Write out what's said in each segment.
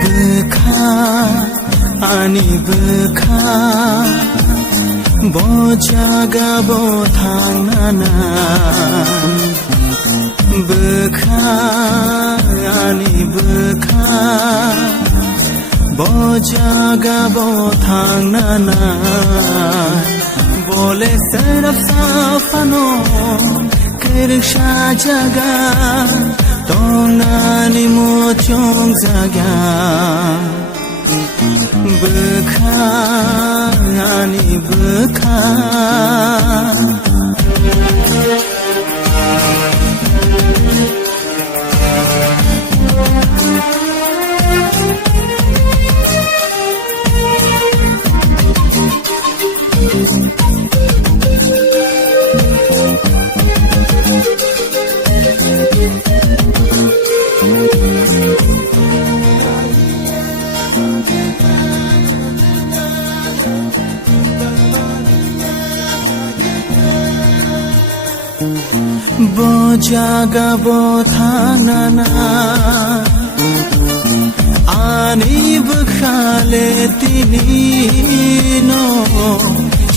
Bukha ani bukha bojaga bothangana bukha ani bukha bojaga bothangana bole sarf safano kirsha jaga Tonani mo chong zaga Bukha ani bukha Bojaga bothangana ani bukhale tinino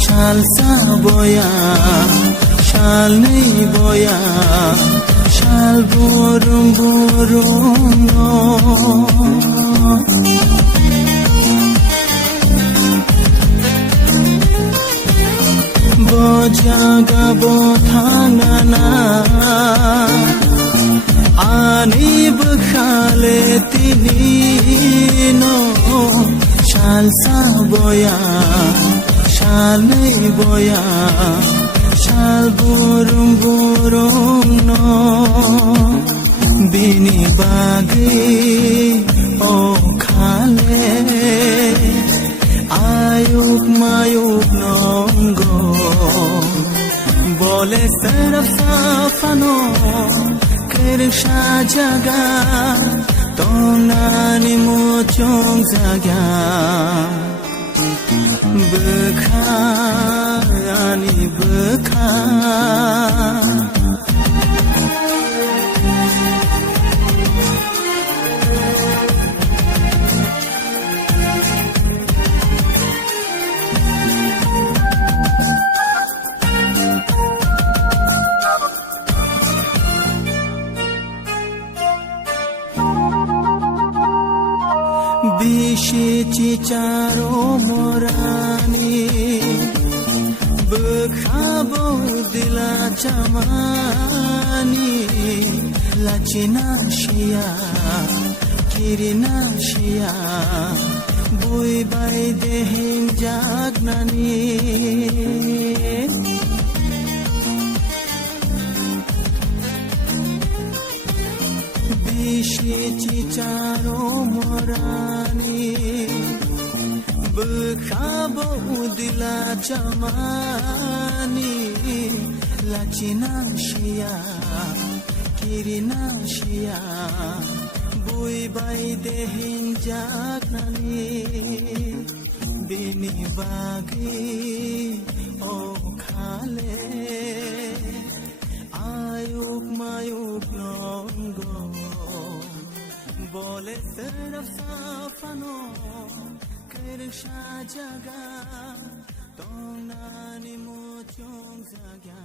shal sa boya shal nei boya shal burum burum no Bojaga bothangana ani bukhale tinino shal sa boya shal nei boya shal burum burum no bini bagi o khale ayuk mayuk nongo bole sarf safano kirsha jaga tonani mo chong zaga bukha ani bukha Bishe chicharo morani Bukha bodila chamani Lachina shia kirina shia Bui bai dehin jagnani Bishe chicharo morani Bukha bodila chamani Lachina shia kirina shia Bui bai dehin jagnani Bini bagi o khale Ayuk mayuk nongo Bole sarf safano kirsha jaga Tonani mo chong zaga